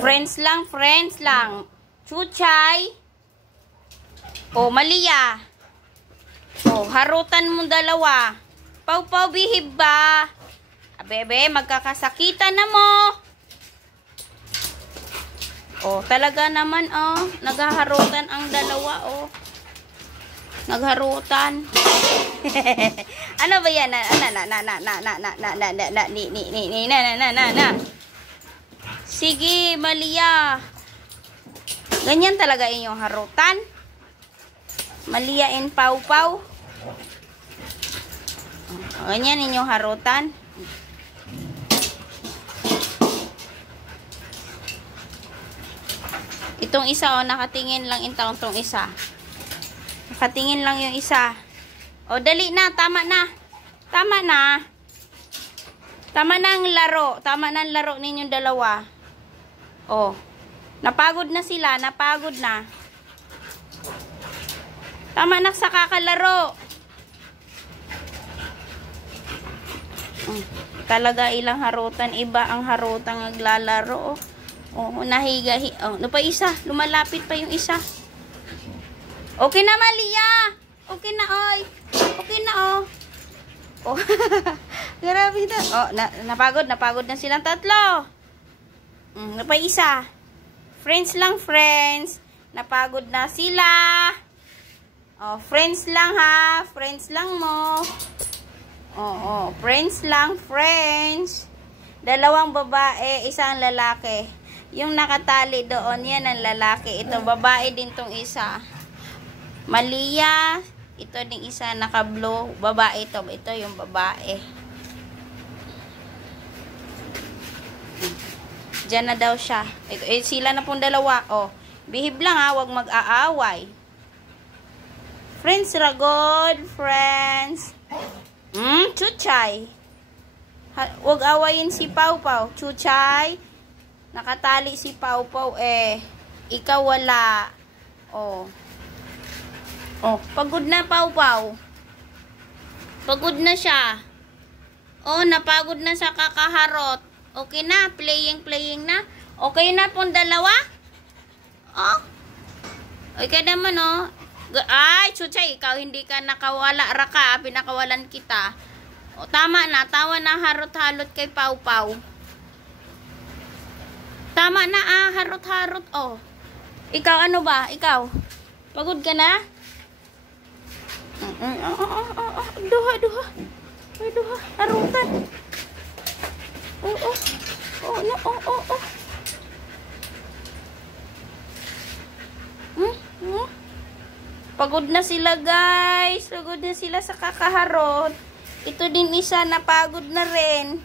Friends lang, friends lang. Chuchay. O, Malia. O, harutan mo dalawa. Pau-pau, bihib ba? Bebe, magkakasakitan na mo. O, talaga naman, naghaharutan ang dalawa, Nagharutan. Ano ba yan? Sige, Malia. Ganyan talaga inyong harutan. Malia and Pau-Pau. Ganyan inyong harutan. Itong isa, nakatingin lang itong isa. Nakatingin lang yung isa. O, dali na. Tama na. Tama na. Tama na ang laro. Tama na ang laro ninyong dalawa. O, napagod na sila. Napagod na. Tama na sa kakalaro. Talaga ilang harutan. Iba ang harutang naglalaro. Nahiga. Ano pa isa? Lumalapit pa yung isa. Okay na, Malia. Okay na, oy. Okay na, Grabe na. Napagod na silang tatlo. Ano pa isa? Friends lang, friends. Napagod na sila. Friends lang, ha. Friends lang mo. Friends lang, friends. Dalawang babae, isang lalaki. Yung nakatali doon, yan ang lalaki. Ito, babae din tong isa. Malia, ito ding isa naka-blue. Babae ito. Ito yung babae. Diyan na daw siya. Ito, sila na pong dalawa. Bihib lang, ha. Huwag mag-aaway. Friends ragod. Friends. Chuchay. Huwag awayin si Pau-Pau. Chuchay. Nakatali si Pau-Pau, ikaw wala. Pagod na Pau-Pau. Pagod na siya. Napagod na sa kakaharot. Okay na, playing na. Okay na pong dalawa? Okay naman, Ay, Chuchay, ikaw hindi ka nakawala raka, pinakawalan kita. Tama na, tawa na harot-halot kay Pau-Pau. Tama na, harot-harot, Ikaw, ano ba? Ikaw, pagod ka na? Duha. Ay, duha. Harutan. Pagod na sila, guys. Pagod na sila sa kakaharot. Ito din isa, napagod na rin.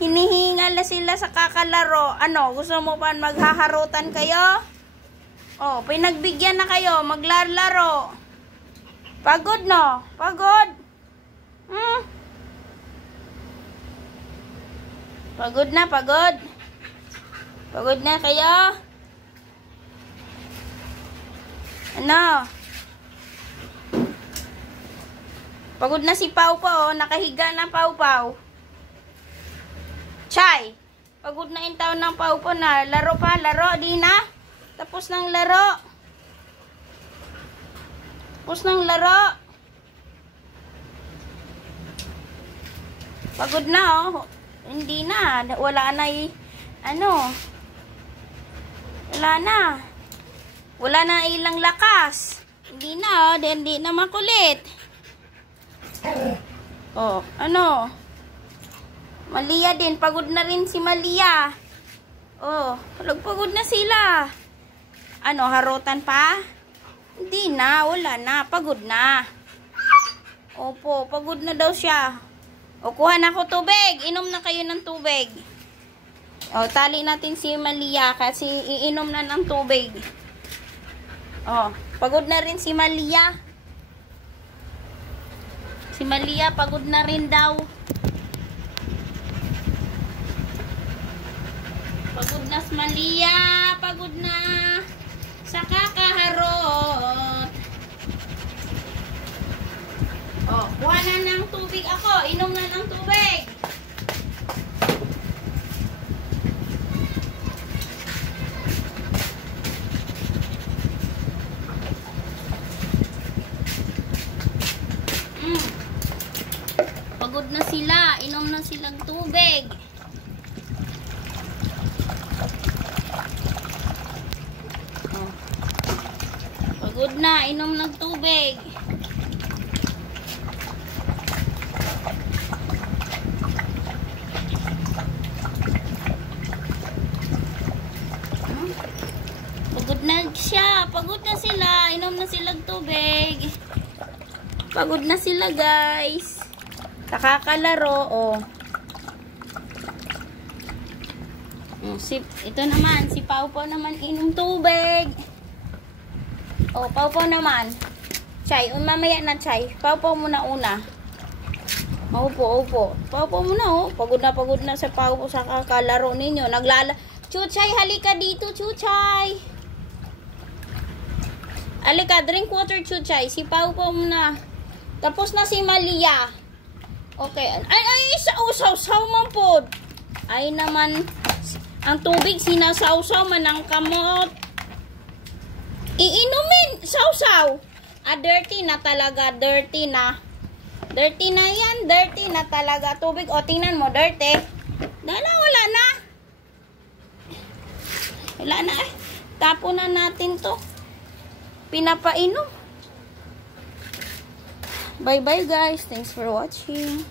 Hinihingal na sila sa kakalaro. Gusto mo pa maghaharutan kayo? Pinagbigyan na kayo. Maglalaro. Pagod, no? Pagod. Pagod na, pagod. Pagod na kayo? Pagod na si Pau-Pau. Nakahiga na Pau-Pau. Chay, pagod na yung taon ng Pau-Pau na. Laro pa, laro. Di na. Tapos ng laro. Tapos ng laro. Pagod na, Hindi na. Wala na Wala na. Wala na ilang lakas. Hindi na, Hindi na makulit. Malia din. Pagod na rin si Malia. Pagod na sila. Harutan pa? Hindi na. Wala na. Pagod na. Opo, pagod na daw siya. Kuha na ako tubig. Inom na kayo ng tubig. Tali natin si Malia kasi iinom na ng tubig. Pagod na rin si Malia. Si Malia, pagod na rin daw. Pagod na si Malia. Pagod na. Sa kakaharot. Kuha na ng tubig ako. Inom na ng tubig. sila. Inom na silang tubig. Oh. Pagod na. Inom ng tubig. Pagod na siya. Pagod na sila. Inom na silang tubig. Pagod na sila, guys. Nakakalaro, oh. Ito naman, si Pau Pau naman inom tubig. Oh, Pau Pau naman. Chay, mamaya na, Chay. Pau Pau muna una. Upo. Pau Pau muna, oh. Pagod na sa Pau Pau sa kakalaro ninyo. Chuchay, halika dito, Chuchay. Halika, drink water, Chuchay. Si Pau Pau muna. Tapos na si Malia. Okay. Ay, sausaw man po. Ay naman, ang tubig sinasawsaw man ang kamot. Iinumin, sausaw. Dirty na talaga, dirty na. Dirty na yan, dirty na talaga. Tubig, o tingnan mo, dirty. Wala na. Wala na eh. Tapo na natin to. Pinapainom. Bye-bye guys. Thanks for watching.